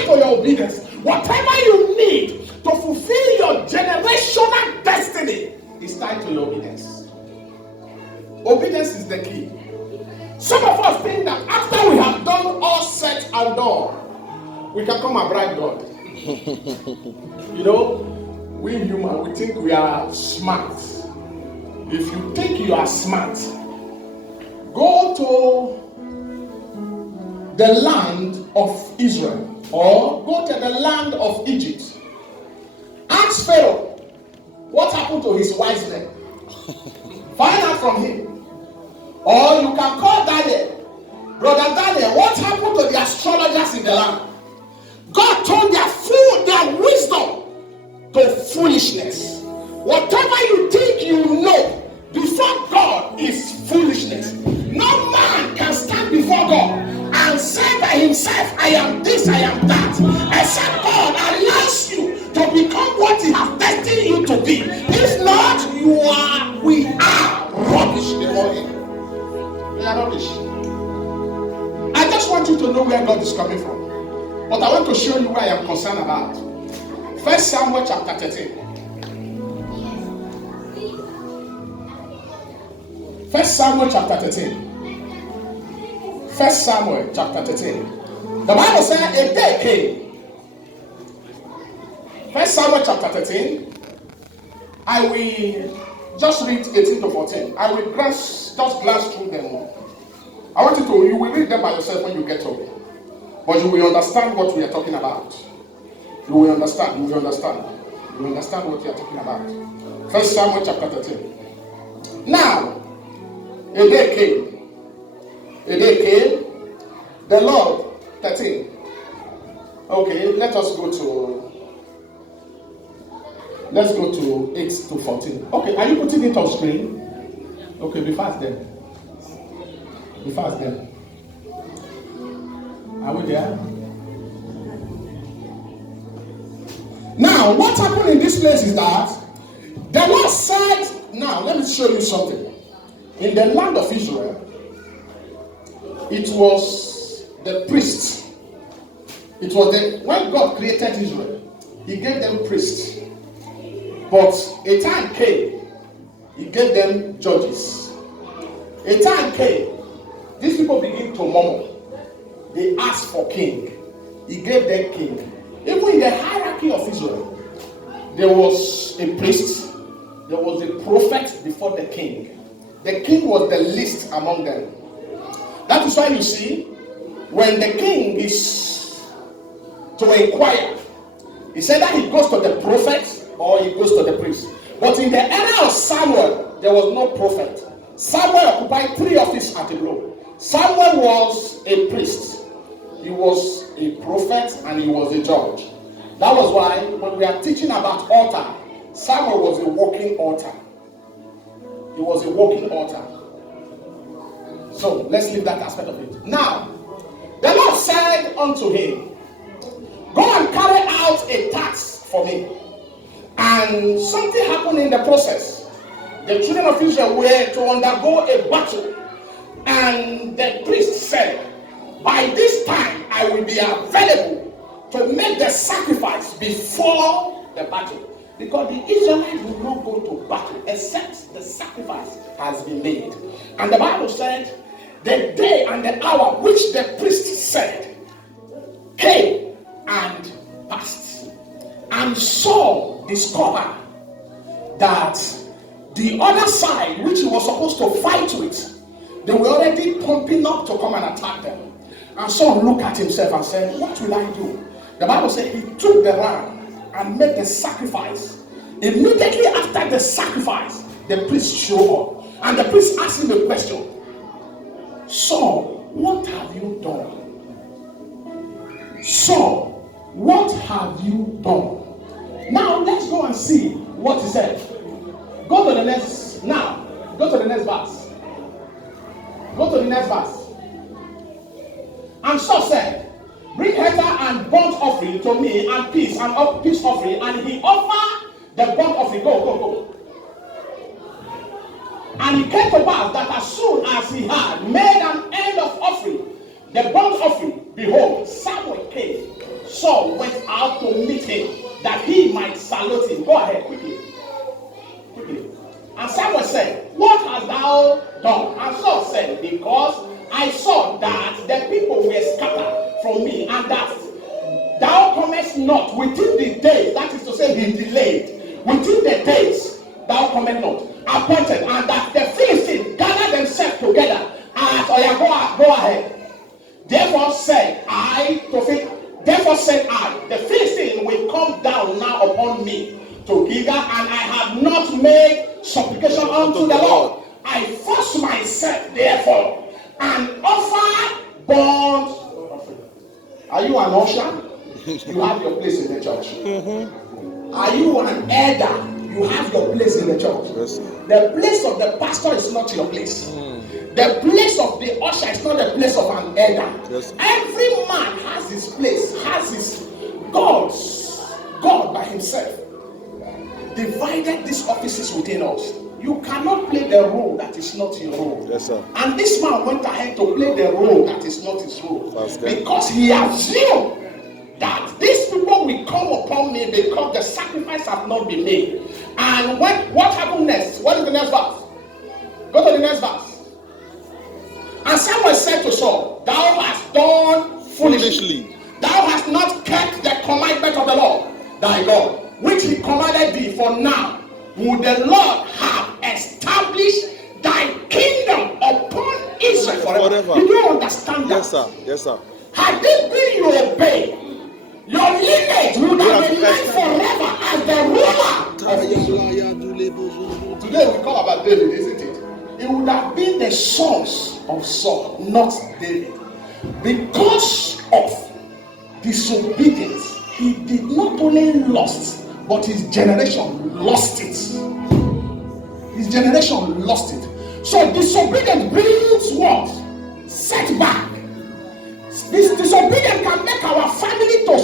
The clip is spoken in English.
tied to your obedience. Whatever you need to fulfill your generational destiny is tied to your obedience. Obedience is the key. Some of us think that after we have done all set and done, we can come and bribe God. You know, we human, we think we are smart. If you think you are smart, go to the land of Israel or go to the land of Egypt. Ask Pharaoh what happened to his wise men. Find out from him. Or you can call Daniel. Brother Daniel, what happened to the astrologers in the land? God turned their wisdom to foolishness. Whatever you think you know before God is foolishness. No man can stand before God and say by himself, I am this, I am that, except God allows you to become what he has destined you to be. If not, we are rubbish before him. We are rubbish. I just want you to know where God is coming from. But I want to show you what I am concerned about. 1 Samuel chapter 13. 1 Samuel chapter 13. 1 Samuel chapter 13. The Bible says a day came. 1 Samuel chapter 13. I will just read 18 to 14. I will just glance through them. I want you will read them by yourself when you get home. But you will understand what we are talking about. You will understand what we are talking about. 1 Samuel chapter 13. Now, a day came. The Lord, 13. Okay, let's go to 8 to 14. Okay, are you putting it on screen? Okay, be fast then. Are we there? Now, what happened in this place is that the Lord said, now let me show you something. In the land of Israel, it was the priests. It was when God created Israel, he gave them priests. But a time came, he gave them judges. A time came, these people began to murmur. They asked for king. He gave them king. Even in the hierarchy of Israel, there was a priest, there was a prophet before the king. The king was the least among them. That is why you see, when the king is to inquire, he said that he goes to the prophet or he goes to the priest. But in the era of Samuel, there was no prophet. Samuel occupied 3 offices at a blow. Samuel was a priest. He was a prophet and he was a judge. That was why when we are teaching about altar, Samuel was a walking altar. He was a walking altar. So let's leave that aspect of it. Now, the Lord said unto him, go and carry out a task for me. And something happened in the process. The children of Israel were to undergo a battle. And the priest said, by this time I will be available to make the sacrifice before the battle. Because the Israelites will not go to battle except the sacrifice has been made. And the Bible said, the day and the hour which the priest said came and passed. And Saul discovered that the other side, which he was supposed to fight with, they were already pumping up to come and attack them. And Saul looked at himself and said, what will I do? The Bible said he took the ram and made the sacrifice. Immediately after the sacrifice, the priest showed up. And the priest asked him a question. Saul, what have you done? Saul, what have you done? Now let's go and see what he said. Go to the next verse. Go to the next verse. And Saul said, bring heifer and burnt offering to me, and peace offering. And he offered the burnt offering. Go. And it came to pass that as soon as he had made an end of offering, the burnt offering, behold, Samuel came. Saul went out to meet him, that he might salute him. Go ahead, quickly. And Samuel said, what hast thou done? And Saul said, because I saw that the people were scattered from me, and that thou comest not within the days, that is to say, he delayed, within the days thou comest not, appointed, and that the Philistines gathered themselves together, and go ahead. Therefore said I, the Philistine will come down now upon me to Gilgal, and I have not made supplication unto the Lord. I force myself therefore and offer burnt offering. Are you an usher? You have your place in the church. Are you an elder? You have your place in the church. Yes, the place of the pastor is not your place. The place of the usher is not the place of an elder. Yes. Every man has his place, has his God by himself divided these offices within us. You cannot play the role that is not your role. Yes, sir. And this man went ahead to play the role that is not his role. Because he assumed that these people will come upon me because the sacrifice has not been made. And what happened next? What is the next verse? Go to the next verse. And Samuel said to Saul, thou hast done foolishly. Thou hast not kept the commandment of the Lord thy God, which he commanded thee. For now would the Lord have established thy kingdom upon Israel forever. Do you understand that? Yes, sir. Yes, sir. Had it been you obey, your lineage would have remained forever as the ruler. Today we call about David, isn't it? It would have been the sons of Saul, not David. Because of disobedience, he did not only lost, but his generation lost it. His generation lost it. So disobedience brings what? Setback. This disobedience can make our family to